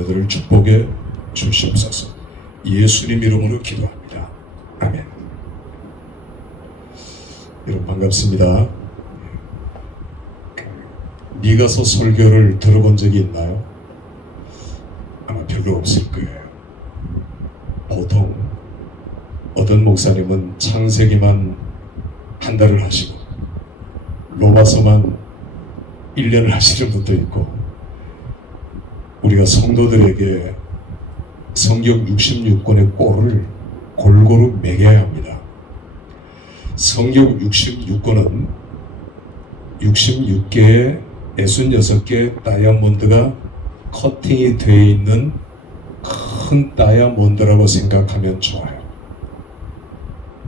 자녀들을 축복해 주시옵소서. 예수님 이름으로 기도합니다. 아멘. 여러분 반갑습니다. 미가서 설교를 들어본 적이 있나요? 아마 별로 없을 거예요. 보통 어떤 목사님은 창세기만 한 달을 하시고 로마서만 1년을 하시는 분도 있고, 우리가 성도들에게 성경 66권의 꼴을 골고루 매겨야 합니다. 성경 66권은 66개의 66개의 다이아몬드가 커팅이 되어 있는 큰 다이아몬드라고 생각하면 좋아요.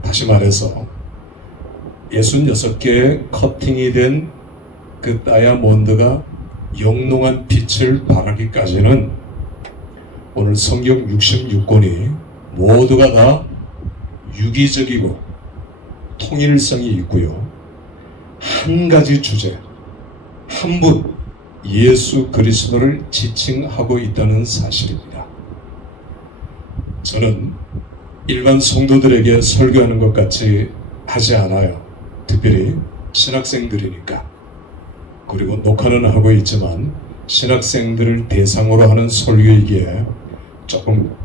다시 말해서 66개의 커팅이 된 그 다이아몬드가 영롱한 빛을 발하기까지는 오늘 성경 66권이 모두가 다 유기적이고 통일성이 있고요. 한 가지 주제, 한 분, 예수 그리스도를 지칭하고 있다는 사실입니다. 저는 일반 성도들에게 설교하는 것 같이 하지 않아요. 특별히 신학생들이니까. 그리고 녹화는 하고 있지만 신학생들을 대상으로 하는 설교이기에 조금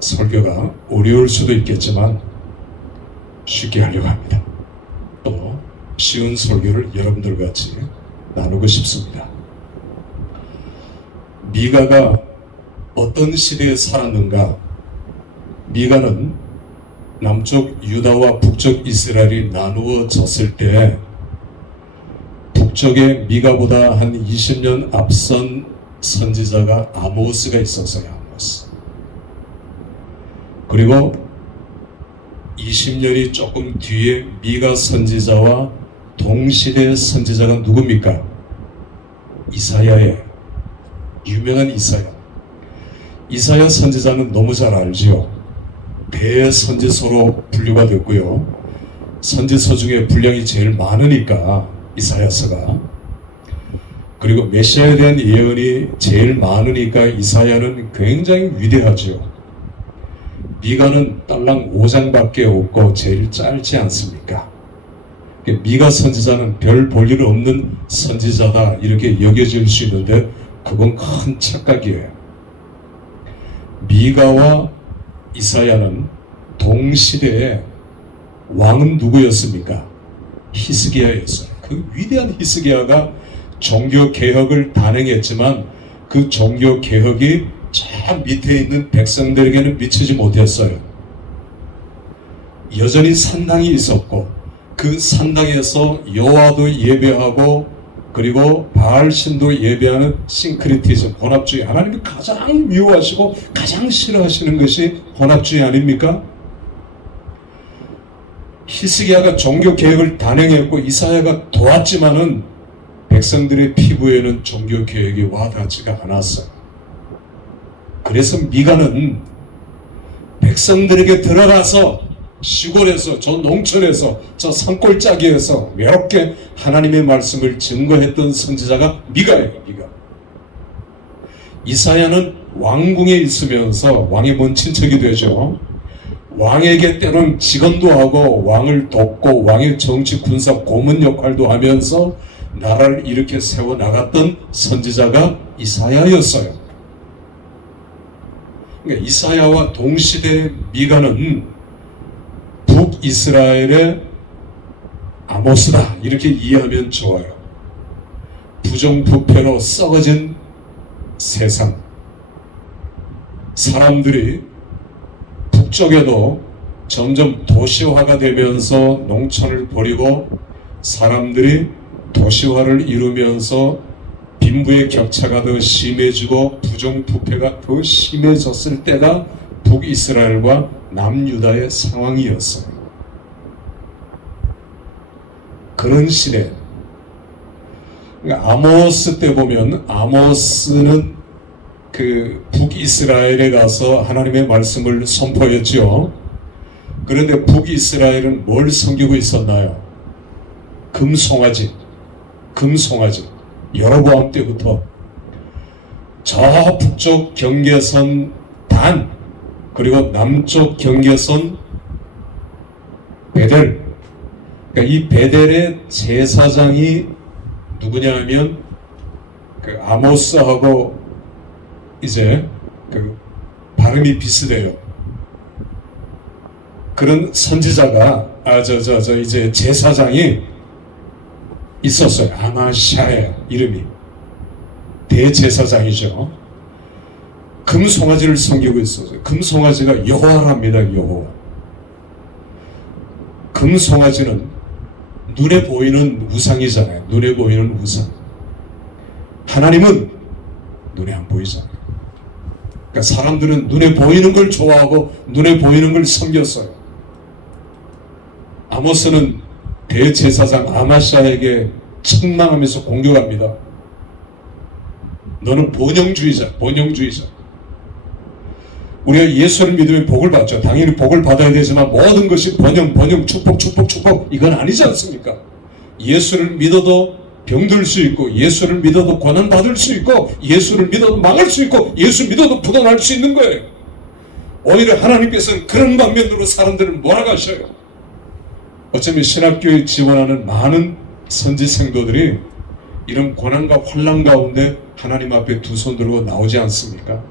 설교가 어려울 수도 있겠지만 쉽게 하려고 합니다. 또 쉬운 설교를 여러분들 같이 나누고 싶습니다. 미가가 어떤 시대에 살았는가? 미가는 남쪽 유다와 북쪽 이스라엘이 나누어졌을 때 북쪽에 미가보다 한 20년 앞선 선지자가 아모스가 있었어요. 아모스. 그리고 20년이 조금 뒤에 미가 선지자와 동시대 선지자가 누굽니까? 이사야예요. 유명한 이사야. 이사야 선지자는 너무 잘 알지요. 대선지서로 분류가 됐고요. 선지서 중에 분량이 제일 많으니까 이사야서가. 그리고 메시아에 대한 예언이 제일 많으니까 이사야는 굉장히 위대하죠. 미가는 딸랑 5장밖에 없고 제일 짧지 않습니까? 미가 선지자는 별 볼일 없는 선지자다 이렇게 여겨질 수 있는데 그건 큰 착각이에요. 미가와 이사야는 동시대에 왕은 누구였습니까? 히스기야였어요. 그 위대한 히스기야가 종교개혁을 단행했지만 그 종교개혁이 저 밑에 있는 백성들에게는 미치지 못했어요. 여전히 산당이 있었고 그 산당에서 여호와도 예배하고 그리고 바알신도 예배하는 싱크리티즘, 혼합주의. 하나님이 가장 미워하시고 가장 싫어하시는 것이 혼합주의 아닙니까? 히스기야가 종교개혁을 단행했고 이사야가 도왔지만은 백성들의 피부에는 종교개혁이 와닿지가 않았어요. 그래서 미가는 백성들에게 들어가서 시골에서 저 농촌에서 저 산골짜기에서 외롭게 하나님의 말씀을 증거했던 선지자가 미가예요. 미가. 이사야는 왕궁에 있으면서 왕의 먼 친척이 되죠. 왕에게 때론 직언도 하고 왕을 돕고 왕의 정치 군사 고문 역할도 하면서 나라를 이렇게 세워나갔던 선지자가 이사야였어요. 그러니까 이사야와 동시대 미가는 북이스라엘의 아모스다 이렇게 이해하면 좋아요. 부정부패로 썩어진 세상. 사람들이 북쪽에도 점점 도시화가 되면서 농촌을 버리고 사람들이 도시화를 이루면서 빈부의 격차가 더 심해지고 부정부패가 더 심해졌을 때가 북이스라엘과 남유다의 상황이었어요. 그런 시대. 그러니까 아모스 때 보면 아모스는 그 북이스라엘에 가서 하나님의 말씀을 선포했죠. 그런데 북이스라엘은 뭘 섬기고 있었나요? 금송아지. 여로보암 때부터 저 북쪽 경계선 단, 그리고 남쪽 경계선 베델. 그러니까 이 베델의 제사장이 누구냐 하면 그 아모스하고 이제 그 발음이 비슷해요. 그런 선지자가 이제 제사장이 있었어요. 아마샤야 이름이 대제사장이죠. 금송아지를 섬기고 있었어요. 금송아지가 여호와랍니다. 여호와. 금송아지는 눈에 보이는 우상이잖아요. 눈에 보이는 우상. 하나님은 눈에 안 보이잖아요. 그러니까 사람들은 눈에 보이는 걸 좋아하고 눈에 보이는 걸 섬겼어요. 아모스는 대제사장 아마샤에게 책망하면서 공격합니다. 너는 번영주의자, 번영주의자. 우리가 예수를 믿으면 복을 받죠. 당연히 복을 받아야 되지만 모든 것이 번영, 축복, 이건 아니지 않습니까? 예수를 믿어도 병들 수 있고, 예수를 믿어도 고난 받을 수 있고, 예수를 믿어도 망할 수 있고, 예수 믿어도 부도날 수 있는 거예요. 오히려 하나님께서는 그런 방면으로 사람들을 몰아가셔요. 어쩌면 신학교에 지원하는 많은 선지 생도들이 이런 고난과 환난 가운데 하나님 앞에 두 손 들고 나오지 않습니까?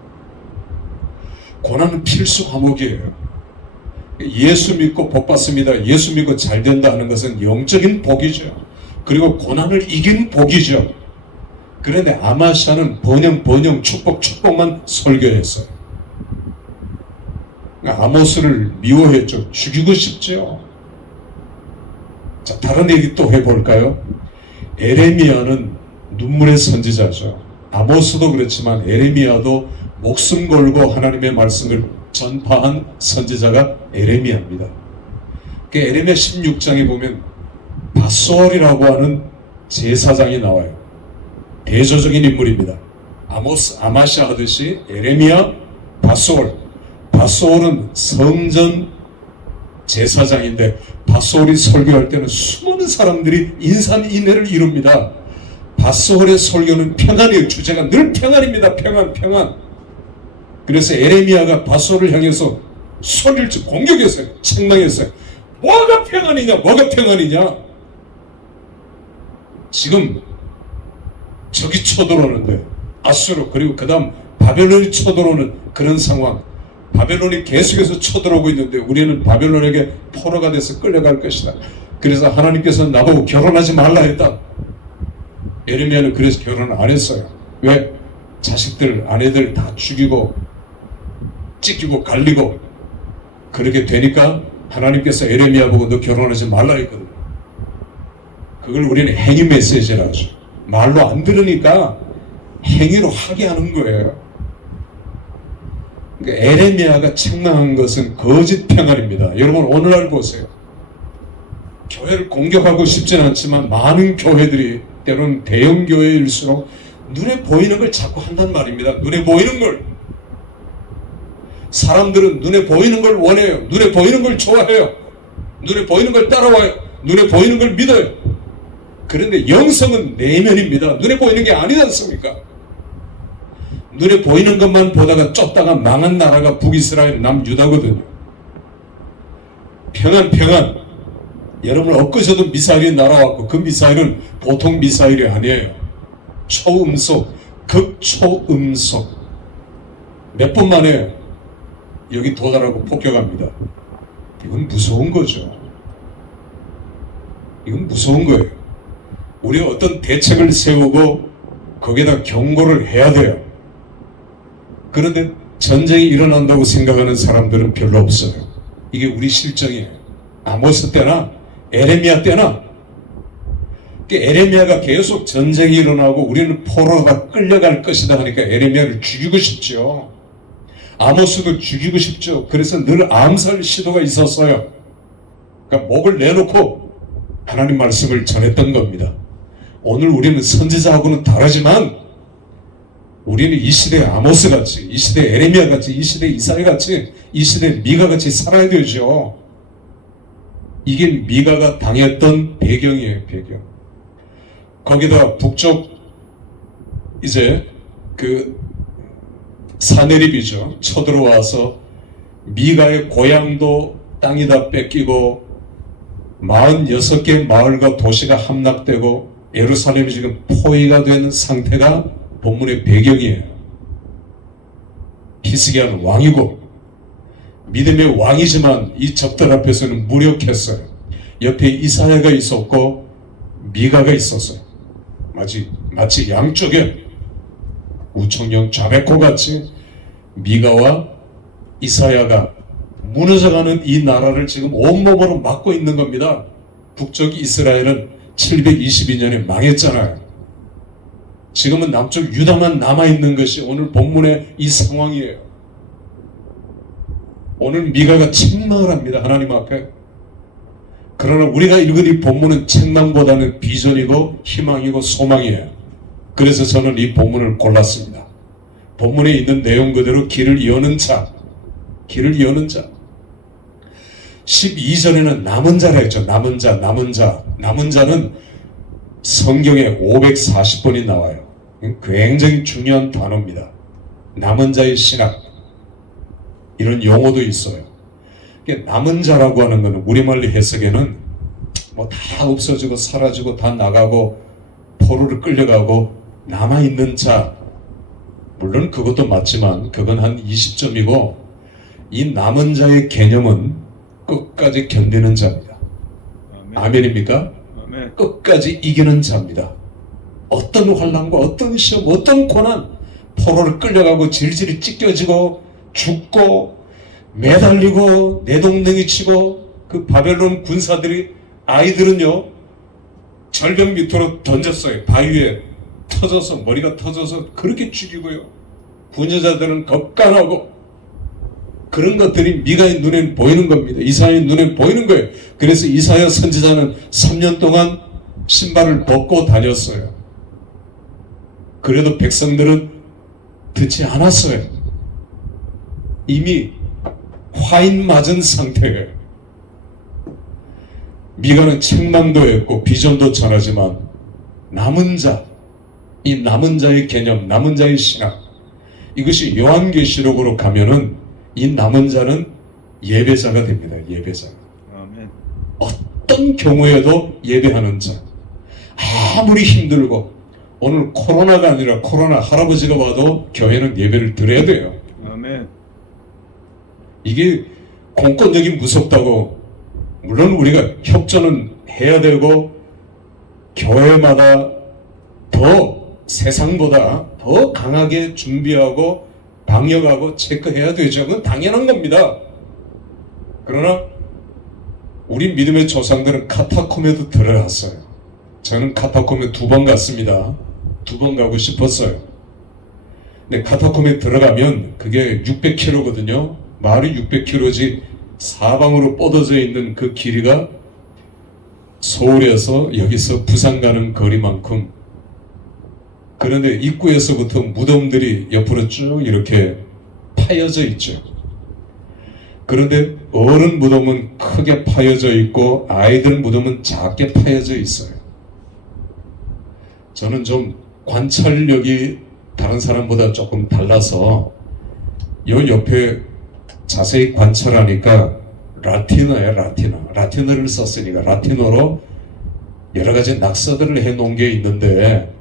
고난은 필수 과목이에요. 예수 믿고 복 받습니다. 예수 믿고 잘 된다 하는 것은 영적인 복이죠. 그리고 고난을 이긴 복이죠. 그런데 아마샤는 번영, 축복만 설교했어요. 아모스를 미워했죠. 죽이고 싶죠. 자, 다른 얘기 또 해볼까요? 에레미야는 눈물의 선지자죠. 아모스도 그렇지만 에레미야도 목숨 걸고 하나님의 말씀을 전파한 선지자가 에레미야입니다. 에레미야 16장에 보면 바솔이라고 하는 제사장이 나와요. 대조적인 인물입니다. 아모스, 아마샤 하듯이 에레미야, 바솔. 바솔은 성전 제사장인데 바솔이 설교할 때는 수많은 사람들이 인산인해를 이룹니다. 바솔의 설교는 평안이에요. 주제가 늘 평안입니다. 평안. 그래서 에레미야가 바솔을 향해서 소리를 공격했어요. 책망했어요. 뭐가 평안이냐? 지금 적이 쳐들어오는데 아수르 그리고 그 다음 바벨론이 쳐들어오는 그런 상황. 바벨론이 계속해서 쳐들어오고 있는데 우리는 바벨론에게 포로가 돼서 끌려갈 것이다. 그래서 하나님께서는 나보고 결혼하지 말라 했다. 에레미야는 그래서 결혼을 안 했어요. 왜? 자식들, 아내들 다 죽이고 찢기고 갈리고 그렇게 되니까 하나님께서 에레미야 보고 너 결혼하지 말라 했거든요. 그걸 우리는 행위 메시지라 하죠. 말로 안 들으니까 행위로 하게 하는 거예요. 그러니까 에레미야가 책망한 것은 거짓 평안입니다. 여러분 오늘날 보세요. 교회를 공격하고 싶진 않지만 많은 교회들이 때로는 대형 교회일수록 눈에 보이는 걸 자꾸 한단 말입니다. 눈에 보이는 걸. 사람들은 눈에 보이는 걸 원해요. 눈에 보이는 걸 좋아해요. 눈에 보이는 걸 따라와요. 눈에 보이는 걸 믿어요. 그런데 영성은 내면입니다. 눈에 보이는 게 아니지 않습니까? 눈에 보이는 것만 보다가 쫓다가 망한 나라가 북이스라엘, 남유다거든요. 평안. 여러분 엊그제도 미사일이 날아왔고 그 미사일은 보통 미사일이 아니에요. 초음속, 극초음속. 몇 분 만에 여기 도달하고 폭격합니다. 이건 무서운 거죠. 이건 무서운 거예요. 우리가 어떤 대책을 세우고 거기에다 경고를 해야 돼요. 그런데 전쟁이 일어난다고 생각하는 사람들은 별로 없어요. 이게 우리 실정이에요. 아모스 때나 에레미야 때나 에레미야가 계속 전쟁이 일어나고 우리는 포로가 끌려갈 것이다 하니까 에레미야를 죽이고 싶죠. 아모스도 죽이고 싶죠. 그래서 늘 암살 시도가 있었어요. 그러니까 목을 내놓고 하나님 말씀을 전했던 겁니다. 오늘 우리는 선지자하고는 다르지만 우리는 이 시대의 아모스같이, 이 시대의 에레미야같이, 이 시대의 이사야같이, 이 시대의 미가같이 살아야 되죠. 이게 미가가 당했던 배경이에요. 배경. 거기다 북쪽 이제 그 사내립이죠. 쳐들어와서 미가의 고향도 땅이 다 뺏기고 46개 마을과 도시가 함락되고 예루살렘이 지금 포위가 된 상태가 본문의 배경이에요. 히스기야는 왕이고 믿음의 왕이지만 이 적들 앞에서는 무력했어요. 옆에 이사야가 있었고 미가가 있었어요. 마치 양쪽에 우청령 좌백호 같이 미가와 이사야가 무너져가는 이 나라를 지금 온몸으로 막고 있는 겁니다. 북쪽 이스라엘은 722년에 망했잖아요. 지금은 남쪽 유다만 남아있는 것이 오늘 본문의 이 상황이에요. 오늘 미가가 책망을 합니다. 하나님 앞에. 그러나 우리가 읽은 이 본문은 책망보다는 비전이고 희망이고 소망이에요. 그래서 저는 이 본문을 골랐습니다. 본문에 있는 내용 그대로 길을 여는 자, 길을 여는 자. 12절에는 남은 자라 했죠. 남은 자, 남은 자. 남은 자는 성경에 540번이 나와요. 굉장히 중요한 단어입니다. 남은 자의 신학. 이런 용어도 있어요. 남은 자라고 하는 것은 우리말로 해석에는 뭐 다 없어지고 사라지고 다 나가고 포로를 끌려가고 남아있는 자. 물론 그것도 맞지만 그건 한 20점이고 이 남은 자의 개념은 끝까지 견디는 자입니다. 아멘입니까? 아멘. 끝까지 이기는 자입니다. 어떤 환난과 어떤 시험, 어떤 고난, 포로를 끌려가고 질질이 찢겨지고 죽고 매달리고 내동댕이 치고 그 바벨론 군사들이 아이들은요 절벽 밑으로 던졌어요. 바위에 터져서 머리가 터져서 그렇게 죽이고요. 부녀자들은 겁간하고 그런 것들이 미가의 눈엔 보이는 겁니다. 이사야의 눈엔 보이는 거예요. 그래서 이사야 선지자는 3년 동안 신발을 벗고 다녔어요. 그래도 백성들은 듣지 않았어요. 이미 화인 맞은 상태예요. 미가는 책망도 했고 비전도 전하지만 남은 자, 이 남은 자의 개념, 남은 자의 신학, 이것이 요한계시록으로 가면은 이 남은 자는 예배자가 됩니다. 예배자가. 아멘. 어떤 경우에도 예배하는 자. 아무리 힘들고 오늘 코로나가 아니라 코로나 할아버지가 와도 교회는 예배를 드려야 돼요. 아멘. 이게 공권력이 무섭다고 물론 우리가 협조는 해야 되고 교회마다 더 세상보다 더 강하게 준비하고 방역하고 체크해야 되죠. 그건 당연한 겁니다. 그러나 우리 믿음의 조상들은 카타콤에도 들어갔어요. 저는 카타콤에 2번 갔습니다. 2번 가고 싶었어요. 근데 카타콤에 들어가면 그게 600km거든요. 마을이 600km지 사방으로 뻗어져 있는 그 길이가 서울에서 여기서 부산 가는 거리만큼. 그런데 입구에서부터 무덤들이 옆으로 쭉 이렇게 파여져 있죠. 그런데 어른 무덤은 크게 파여져 있고 아이들 무덤은 작게 파여져 있어요. 저는 좀 관찰력이 다른 사람보다 조금 달라서 요 옆에 자세히 관찰하니까 라틴어예요. 라틴어를 썼으니까 라틴어로 여러 가지 낙서들을 해놓은 게 있는데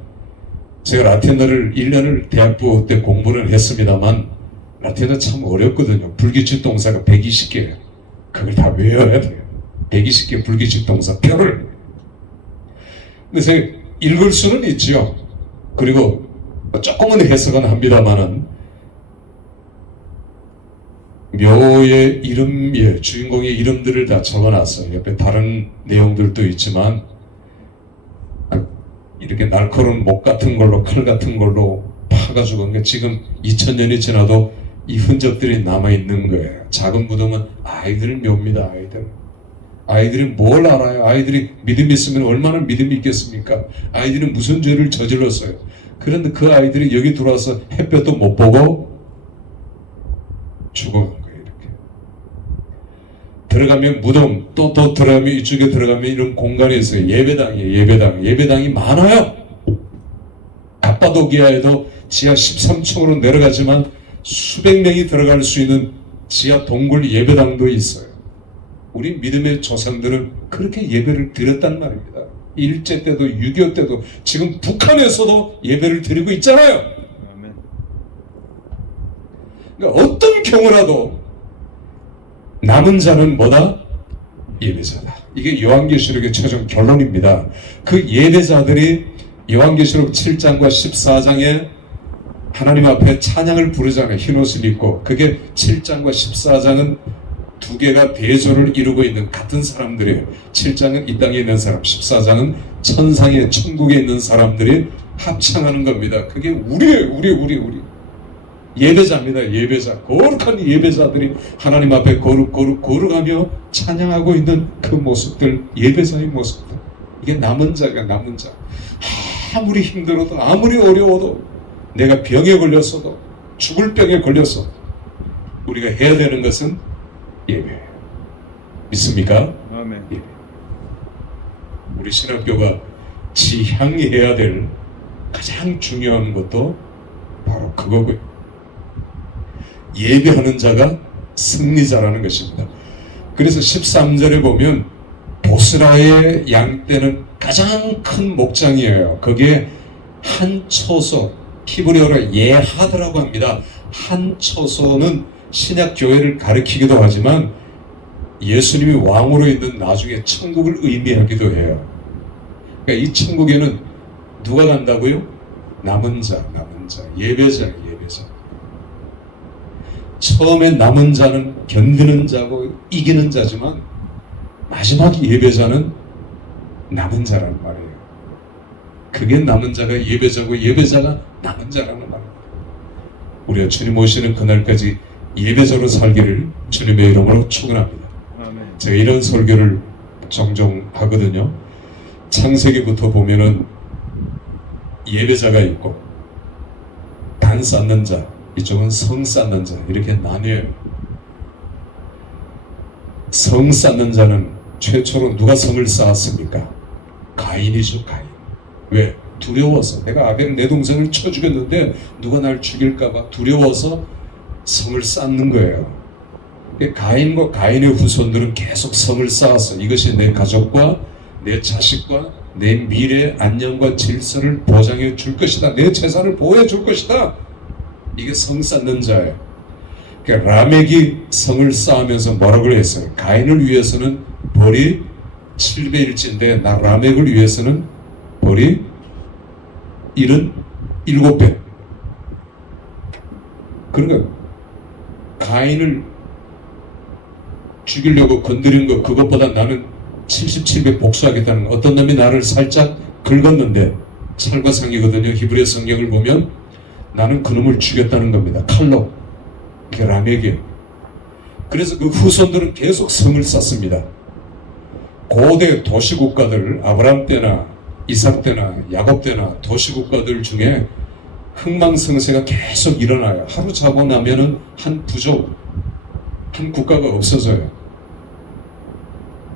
제가 라틴어를 1년을 대학부 때 공부를 했습니다만 라틴어 참 어렵거든요. 불규칙 동사가 120개예요. 그걸 다 외워야 돼요. 120개 불규칙 동사 표를. 근데 제가 읽을 수는 있죠. 그리고 조금은 해석은 합니다만은 묘의 이름, 주인공의 이름들을 다 적어놨어요. 옆에 다른 내용들도 있지만 이렇게 날카로운 목 같은 걸로 칼 같은 걸로 파가지고 그러니까 지금 2000년이 지나도 이 흔적들이 남아있는 거예요. 작은 무덤은 아이들 묘입니다. 아이들이 뭘 알아요? 아이들이 믿음 있으면 얼마나 믿음이 있겠습니까? 아이들이 무슨 죄를 저질렀어요? 그런데 그 아이들이 여기 들어와서 햇볕도 못 보고 죽어간 거예요. 이렇게 들어가면 무덤, 또 들어가면 이쪽에 들어가면 이런 공간이 있어요. 예배당이에요. 예배당이 많아요. 갑바도기아에도 지하 13층으로 내려가지만 수백 명이 들어갈 수 있는 지하 동굴 예배당도 있어요. 우리 믿음의 조상들은 그렇게 예배를 드렸단 말입니다. 일제 때도 6.25 때도 지금 북한에서도 예배를 드리고 있잖아요. 그러니까 어떤 경우라도 남은 자는 뭐다? 예배자다. 이게 요한계시록의 최종 결론입니다. 그 예배자들이 요한계시록 7장과 14장에 하나님 앞에 찬양을 부르잖아요. 흰옷을 입고. 그게 7장과 14장은 두 개가 대조를 이루고 있는 같은 사람들이에요. 7장은 이 땅에 있는 사람, 14장은 천상의 천국에 있는 사람들이 합창하는 겁니다. 그게 우리예요. 우리. 예배자입니다. 예배자. 거룩한 예배자들이 하나님 앞에 거룩하며 찬양하고 있는 그 모습들, 예배자의 모습들. 이게 남은 자가 남은 자. 아무리 힘들어도, 아무리 어려워도, 내가 병에 걸렸어도, 죽을 병에 걸렸어도 우리가 해야 되는 것은 예배예요. 믿습니까? 아멘. 예배. 우리 신학교가 지향해야 될 가장 중요한 것도 바로 그거고요. 예배하는 자가 승리자라는 것입니다. 그래서 13절에 보면 보스라의 양떼는 가장 큰 목장이에요. 거기에 한 초소, 히브리어로 예하드라고 합니다. 한 초소는 신약 교회를 가리키기도 하지만 예수님이 왕으로 있는 나중에 천국을 의미하기도 해요. 그러니까 이 천국에는 누가 간다고요? 남은 자, 예배자. 처음에 남은 자는 견디는 자고 이기는 자지만 마지막 예배자는 남은 자라는 말이에요. 그게 남은 자가 예배자고 예배자가 남은 자라는 말입니다. 우리가 주님 오시는 그날까지 예배자로 살기를 주님의 이름으로 축원합니다. 제가 이런 설교를 종종 하거든요. 창세기부터 보면은 예배자가 있고 단 쌓는 자, 이쪽은 성 쌓는 자, 이렇게 나뉘어요. 성 쌓는 자는 최초로 누가 성을 쌓았습니까? 가인이죠. 가인. 왜? 두려워서. 내가 아벨 내 동생을 쳐 죽였는데 누가 날 죽일까봐 두려워서 성을 쌓는 거예요. 가인과 가인의 후손들은 계속 성을 쌓았어. 이것이 내 가족과 내 자식과 내 미래의 안녕과 질서를 보장해 줄 것이다. 내 재산을 보호해 줄 것이다. 이게 성 쌓는 자예요. 그러니까 라멕이 성을 쌓으면서 뭐라고 했어요? 가인을 위해서는 벌이 7배일진데 나 라멕을 위해서는 벌이 77배. 그러니까 가인을 죽이려고 건드린 거 그것보다 나는 77배 복수하겠다는 거. 어떤 놈이 나를 살짝 긁었는데 찰과상이거든요. 히브리 성경을 보면 나는 그놈을 죽였다는 겁니다. 칼로. 그게 라멕이에요. 그래서 그 후손들은 계속 성을 쌓습니다. 고대 도시국가들, 아브라함 때나 이삭 때나 야곱 때나 도시국가들 중에 흥망성쇠가 계속 일어나요. 하루 자고 나면은 한 부족, 한 국가가 없어져요.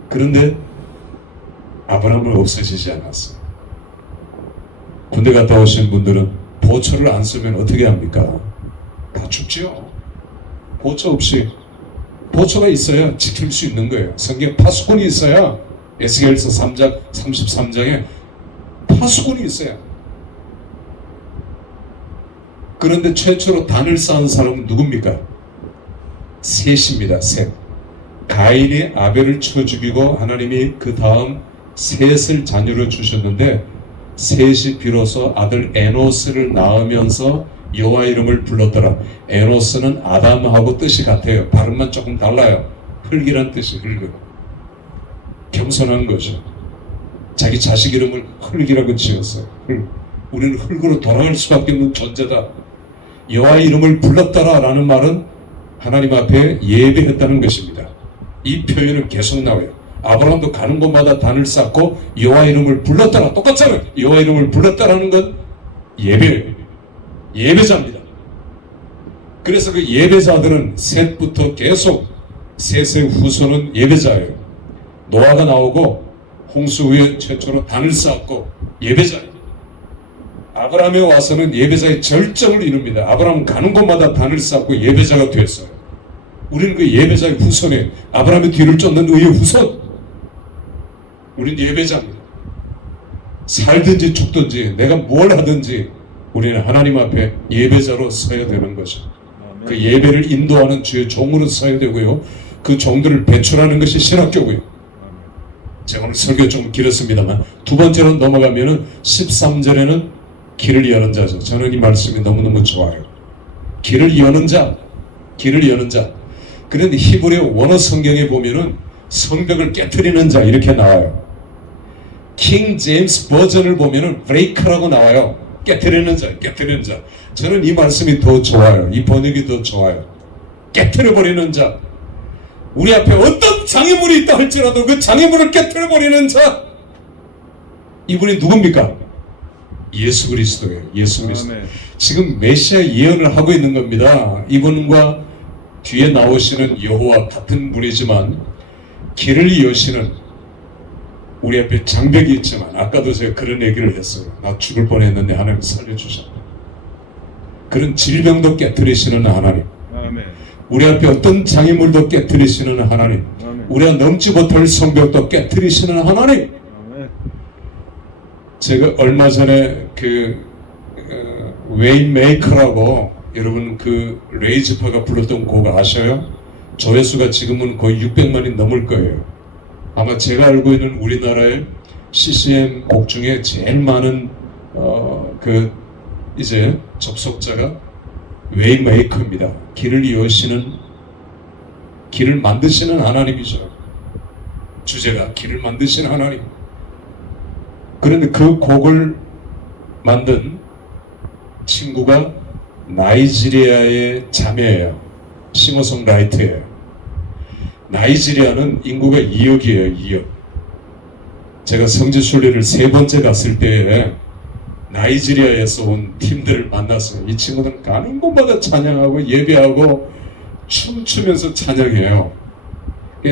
그런데 아브라함은 없어지지 않았어요. 군대 갔다 오신 분들은 보초를 안 쓰면 어떻게 합니까? 다 죽지요. 보초 없이, 보초가 있어야 지킬 수 있는 거예요. 성경 파수꾼이 있어야, 에스겔서 3장 33장에 파수꾼이 있어야. 그런데 최초로 단을 쌓은 사람은 누굽니까? 셋입니다. 셋. 가인이 아벨을 쳐 죽이고 하나님이 그 다음 셋을 자녀로 주셨는데 셋이 비로소 아들 에노스를 낳으면서 여호와 이름을 불렀더라. 에노스는 아담하고 뜻이 같아요. 발음만 조금 달라요. 흙이란 뜻이 흙. 겸손한 거죠. 자기 자식 이름을 흙이라고 지었어요. 흙. 우리는 흙으로 돌아갈 수밖에 없는 존재다. 여호와 이름을 불렀더라 라는 말은 하나님 앞에 예배했다는 것입니다. 이 표현은 계속 나와요. 아브라함도 가는 곳마다 단을 쌓고 여호와 이름을 불렀더라. 똑같잖아요. 여호와 이름을 불렀다라는 건 예배자입니다. 그래서 그 예배자들은 셋부터 계속 셋의 후손은 예배자예요. 노아가 나오고 홍수 후에 최초로 단을 쌓았고 예배자예요. 아브라함에 와서는 예배자의 절정을 이룹니다. 아브라함은 가는 곳마다 단을 쌓고 예배자가 됐어요. 우리는 그 예배자의 후손에 아브라함의 뒤를 쫓는 의의 후손. 우리는 예배자입니다. 살든지 죽든지 내가 뭘 하든지 우리는 하나님 앞에 예배자로 서야 되는 거죠. 그 예배를 인도하는 주의 종으로 서야 되고요. 그 종들을 배출하는 것이 신학교고요. 제가 오늘 설교 좀 길었습니다만 두 번째로 넘어가면은 13절에는 길을 여는 자죠. 저는 이 말씀이 너무너무 좋아요. 길을 여는 자, 길을 여는 자. 그런데 히브리 원어 성경에 보면은 성벽을 깨트리는 자 이렇게 나와요. 킹 제임스 버전을 보면은 브레이커라고 나와요. 깨트리는 자, 깨트리는 자. 저는 이 말씀이 더 좋아요. 이 번역이 더 좋아요. 깨트려버리는 자. 우리 앞에 어떤 장애물이 있다 할지라도 그 장애물을 깨트려버리는 자. 이분이 누굽니까? 예수 그리스도예요. 예수 그리스도. 지금 메시아 예언을 하고 있는 겁니다. 이분과 뒤에 나오시는 여호와 같은 분이지만 길을 여시는 우리 앞에 장벽이 있지만 아까도 제가 그런 얘기를 했어요. 나 죽을 뻔했는데 하나님 살려주셨다. 그런 질병도 깨뜨리시는 하나님. 아멘. 우리 앞에 어떤 장애물도 깨뜨리시는 하나님. 아멘. 우리가 넘지 못할 성벽도 깨뜨리시는 하나님. 아멘. 제가 얼마 전에 웨인메이커라고 여러분 그 레이즈파가 불렀던 곡 아셔요? 조회수가 지금은 거의 600만이 넘을 거예요. 아마 제가 알고 있는 우리나라의 CCM 곡 중에 제일 많은 이제 접속자가 웨이메이커입니다. 길을 여시는, 길을 만드시는 하나님이죠. 주제가 길을 만드시는 하나님. 그런데 그 곡을 만든 친구가 나이지리아의 자매예요. 싱어송라이터예요. 나이지리아는 인구가 2억이에요. 2억. 제가 성지순례를 3번째 갔을 때에 나이지리아에서 온 팀들을 만났어요. 이 친구들은 가는 곳마다 찬양하고 예배하고 춤추면서 찬양해요.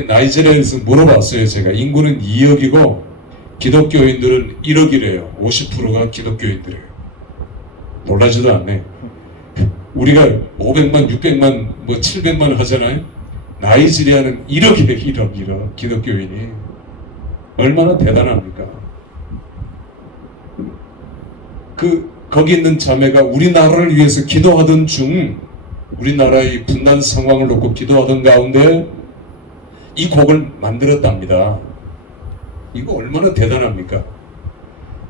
나이지리아에서 물어봤어요. 제가 인구는 2억이고 기독교인들은 1억이래요. 50%가 기독교인들이에요. 놀라지도 않네. 우리가 500만, 600만, 700만 하잖아요. 나이지리아는 1억이에요. 1억 기독교인이. 얼마나 대단합니까? 거기 있는 자매가 우리나라를 위해서 기도하던 중 우리나라의 분단 상황을 놓고 기도하던 가운데 이 곡을 만들었답니다. 이거 얼마나 대단합니까?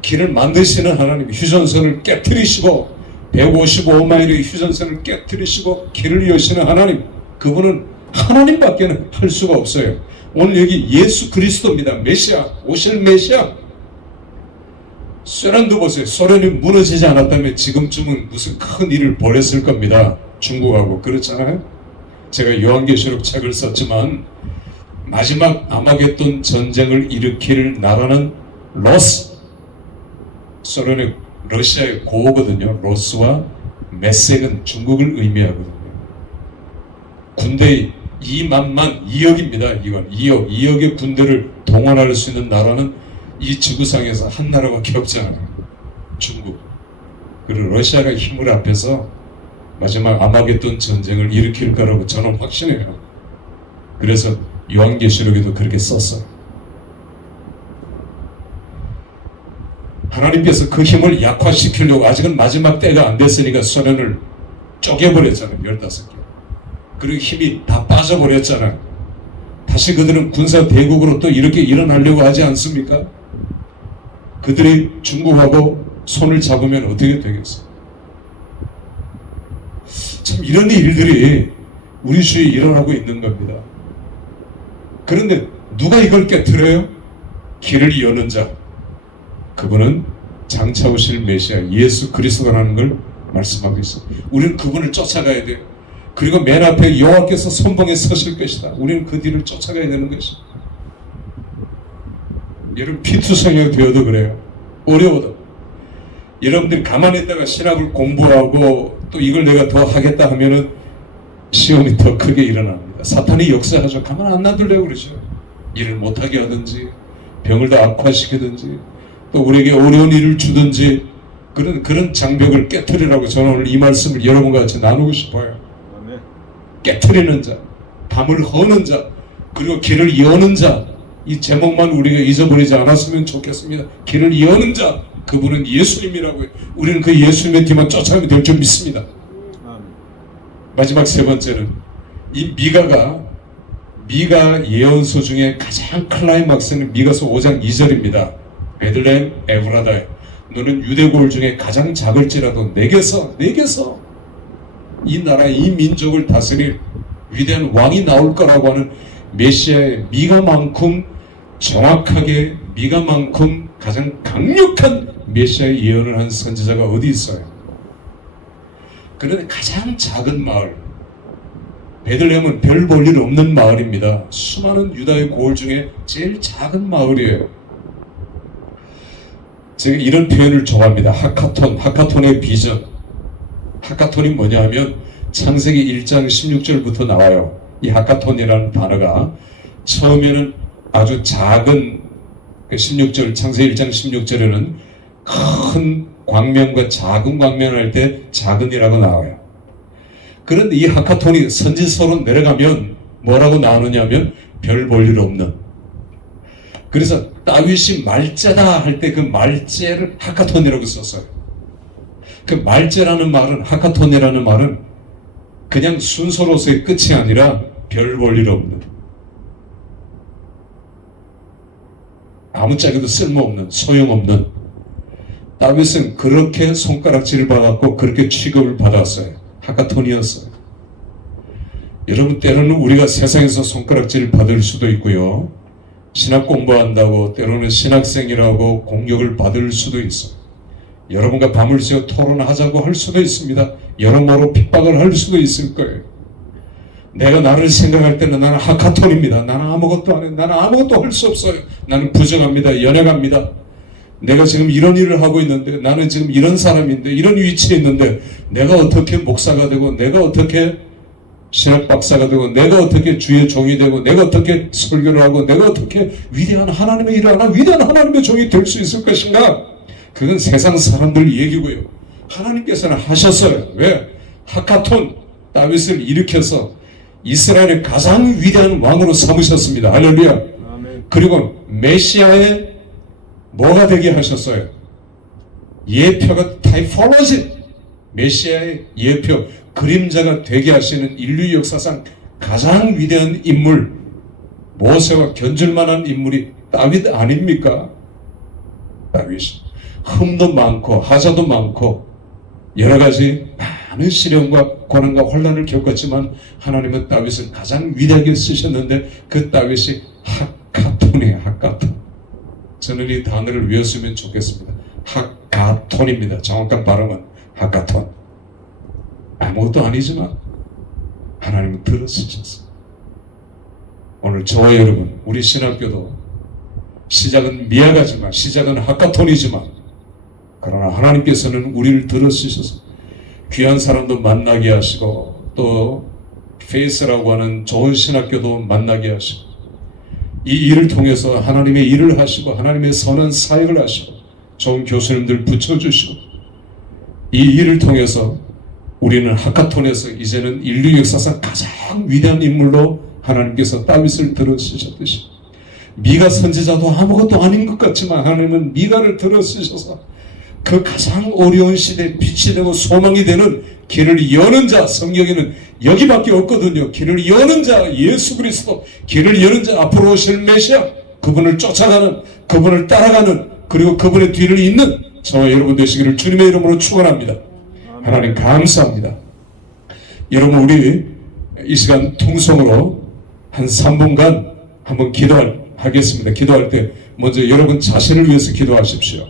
길을 만드시는 하나님, 휴전선을 깨트리시고 155마일의 휴전선을 깨트리시고 길을 여시는 하나님, 그분은 하나님밖에 할 수가 없어요. 오늘 여기 예수 그리스도입니다. 메시아, 오실 메시아. 소련도 보세요. 소련이 무너지지 않았다면 지금쯤은 무슨 큰 일을 벌였을 겁니다. 중국하고. 그렇잖아요. 제가 요한계시록 책을 썼지만 마지막 아마겟돈 전쟁을 일으킬 나라는 로스. 소련의 러시아의 고거든요. 로스와 메섹은 중국을 의미하거든요. 군대 2만만 2억입니다. 이건 2억의 군대를 동원할 수 있는 나라는 이 지구상에서 한 나라밖에 없잖아요. 중국. 그리고 러시아가 힘을 합해서 마지막 아마겟돈 전쟁을 일으킬 거라고 저는 확신해요. 그래서 요한계시록에도 그렇게 썼어요. 하나님께서 그 힘을 약화시키려고 아직은 마지막 때가 안 됐으니까 소련을 쪼개버렸잖아요. 15개. 그리고 힘이 다 빠져버렸잖아요. 다시 그들은 군사 대국으로 또 이렇게 일어나려고 하지 않습니까? 그들이 중국하고 손을 잡으면 어떻게 되겠어요? 참 이런 일들이 우리 주위에 일어나고 있는 겁니다. 그런데 누가 이걸 깨트려요? 길을 여는 자. 그분은 장차 오실 메시아 예수 그리스도라는 걸 말씀하고 있어요. 우리는 그분을 쫓아가야 돼요. 그리고 맨 앞에 여호와께서 선봉에 서실 것이다. 우리는 그 뒤를 쫓아가야 되는 것입니다. 여러분 피투성이가 되어도 그래요. 어려워도. 여러분들이 가만히 있다가 신학을 공부하고 또 이걸 내가 더 하겠다 하면은 시험이 더 크게 일어납니다. 사탄이 역사하죠. 가만 안 놔두려고 그러죠. 일을 못하게 하든지 병을 더 악화시키든지 또 우리에게 어려운 일을 주든지 그런 장벽을 깨트리라고 저는 오늘 이 말씀을 여러분과 같이 나누고 싶어요. 아멘. 깨트리는 자, 담을 허는 자, 그리고 길을 여는 자, 이 제목만 우리가 잊어버리지 않았으면 좋겠습니다. 길을 여는 자, 그분은 예수님이라고요. 우리는 그 예수님의 뒤만 쫓아가면 될 줄 믿습니다. 아멘. 마지막 세 번째는 이 미가 예언서 중에 가장 클라이막스는 미가서 5장 2절입니다. 베들레헴 에브라다, 너는 유대고을 중에 가장 작을지라도 내게서 이 나라 이 민족을 다스릴 위대한 왕이 나올 거라고 하는 메시아의 미가만큼 정확하게, 미가만큼 가장 강력한 메시아의 예언을 한 선지자가 어디 있어요? 그런데 가장 작은 마을, 베들레헴은 별 볼 일 없는 마을입니다. 수많은 유다의 고을 중에 제일 작은 마을이에요. 제가 이런 표현을 좋아합니다. 하카톤의 비전. 하카톤이 뭐냐 하면 창세기 1장 16절부터 나와요. 이 하카톤이라는 단어가 처음에는 아주 작은 16절, 창세기 1장 16절에는 큰 광명과 작은 광명을 할 때 작은이라고 나와요. 그런데 이 하카톤이 선지서로 내려가면 뭐라고 나오느냐면 별 볼 일 없는. 그래서 다윗이 말제다 할 때 그 말제를 하카톤이라고 썼어요. 그 말제라는 말은, 하카톤이라는 말은 그냥 순서로서의 끝이 아니라 별 볼 일 없는, 아무짝에도 쓸모없는, 소용없는. 다윗은 그렇게 손가락질을 받았고 그렇게 취급을 받았어요. 하카톤이었어요. 여러분, 때로는 우리가 세상에서 손가락질을 받을 수도 있고요, 신학 공부한다고 때로는 신학생이라고 공격을 받을 수도 있어요. 여러분과 밤을 새워 토론하자고 할 수도 있습니다. 여러모로 핍박을 할 수도 있을 거예요. 내가 나를 생각할 때는 나는 하카톤입니다. 나는 아무것도 안 해. 나는 아무것도 할 수 없어요. 나는 부정합니다. 연약합니다. 내가 지금 이런 일을 하고 있는데, 나는 지금 이런 사람인데, 이런 위치에 있는데, 내가 어떻게 목사가 되고, 내가 어떻게 신학 박사가 되고, 내가 어떻게 주의 종이 되고, 내가 어떻게 설교를 하고, 내가 어떻게 위대한 하나님의 일을 하나, 위대한 하나님의 종이 될 수 있을 것인가? 그건 세상 사람들 얘기고요. 하나님께서는 하셨어요. 왜? 하카톤, 다윗을 일으켜서 이스라엘의 가장 위대한 왕으로 삼으셨습니다. 할렐루야. 아멘. 그리고 메시아의 뭐가 되게 하셨어요? 예표가 타이폴로지, 메시아의 예표, 그림자가 되게 하시는 인류 역사상 가장 위대한 인물, 모세와 견줄만한 인물이 다윗 아닙니까? 다윗. 흠도 많고 하자도 많고 여러 가지 많은 시련과 고난과 혼란을 겪었지만 하나님은 다윗을 가장 위대하게 쓰셨는데 그 다윗이 하카톤이에요. 하카톤. 저는 이 단어를 외웠으면 좋겠습니다. 하카톤입니다. 정확한 발음은 하카톤. 아무것도 아니지만 하나님은 들어쓰셨어요. 오늘 저와 여러분, 우리 신학교도 시작은 미약하지만, 시작은 하카톤이지만, 그러나 하나님께서는 우리를 들어쓰셔서 귀한 사람도 만나게 하시고, 또 페이스라고 하는 좋은 신학교도 만나게 하시고, 이 일을 통해서 하나님의 일을 하시고, 하나님의 선한 사역을 하시고, 좋은 교수님들 붙여주시고, 이 일을 통해서 우리는 하카톤에서 이제는 인류 역사상 가장 위대한 인물로 하나님께서 다윗을 들어쓰셨듯이, 미가 선지자도 아무것도 아닌 것 같지만 하나님은 미가를 들어쓰셔서 그 가장 어려운 시대에 빛이 되고 소망이 되는 길을 여는 자, 성경에는 여기밖에 없거든요. 길을 여는 자, 예수 그리스도, 길을 여는 자, 앞으로 오실 메시아, 그분을 쫓아가는, 그분을 따라가는, 그리고 그분의 뒤를 잇는 저와 여러분 되시기를 주님의 이름으로 축원합니다. 하나님 감사합니다. 여러분, 우리 이 시간 통성으로 한 3분간 한번 기도하겠습니다. 기도할 때 먼저 여러분 자신을 위해서 기도하십시오.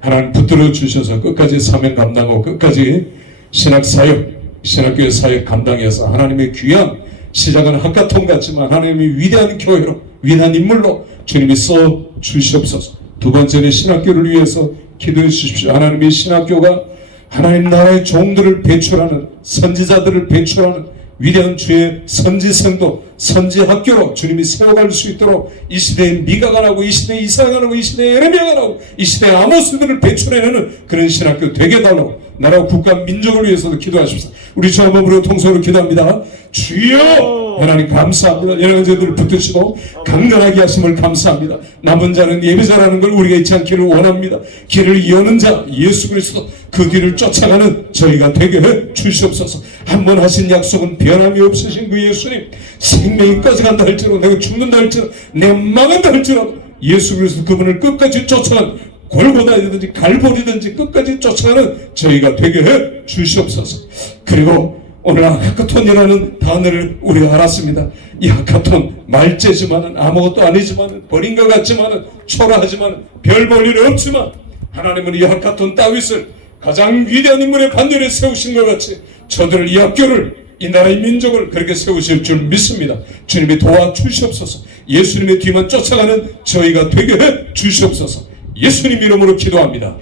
하나님 붙들어 주셔서 끝까지 사명 감당하고 끝까지 신학교의 사역 감당해서 하나님의 귀한, 시작은 하카톤 같지만 하나님의 위대한 교회로, 위대한 인물로 주님이 써 주시옵소서. 두 번째는 신학교를 위해서 기도해 주십시오. 하나님의 신학교가 하나님 나라의 종들을 배출하는, 선지자들을 배출하는 위대한 주의 선지성도 선지학교로 주님이 세워갈 수 있도록 이 시대에 미가가 나고 이 시대에 이사야가 나고 이 시대에 예레미야가 나고 이 시대에 아모스들을 배출해내는 그런 신학교 되게 달라고 나라와 국가 민족을 위해서도 기도하십시오. 우리 주 한번 부르고 통성으로 기도합니다. 주여 하나님 감사합니다. 여러 가지들을 붙드시고 강건하게 하심을 감사합니다. 남은 자는 예배자라는 걸 우리가 잊지 않기를 원합니다. 길을 여는 자 예수 그리스도 그 뒤를 쫓아가는 저희가 되게 해 주시옵소서. 한 번 하신 약속은 변함이 없으신 그 예수님, 생명이 꺼져간다 할지라도 내가 죽는다 할지라도 내가 망한다 할지라도 예수 그리스도 그분을 끝까지 쫓아가는 골고다이든지 갈보리든지 끝까지 쫓아가는 저희가 되게 해 주시옵소서. 그리고 오늘 하카톤이라는 단어를 우리가 알았습니다. 이 하카톤 말재지만은 아무것도 아니지만은 버린 것 같지만은 초라하지만은 별 볼 일 없지만 하나님은 이 하카톤 다윗을 가장 위대한 인물의 반열에 세우신 것 같이 저들을 이 학교를 이 나라의 민족을 그렇게 세우실 줄 믿습니다. 주님이 도와주시옵소서. 예수님의 뒤만 쫓아가는 저희가 되게 해 주시옵소서. 예수님 이름으로 기도합니다.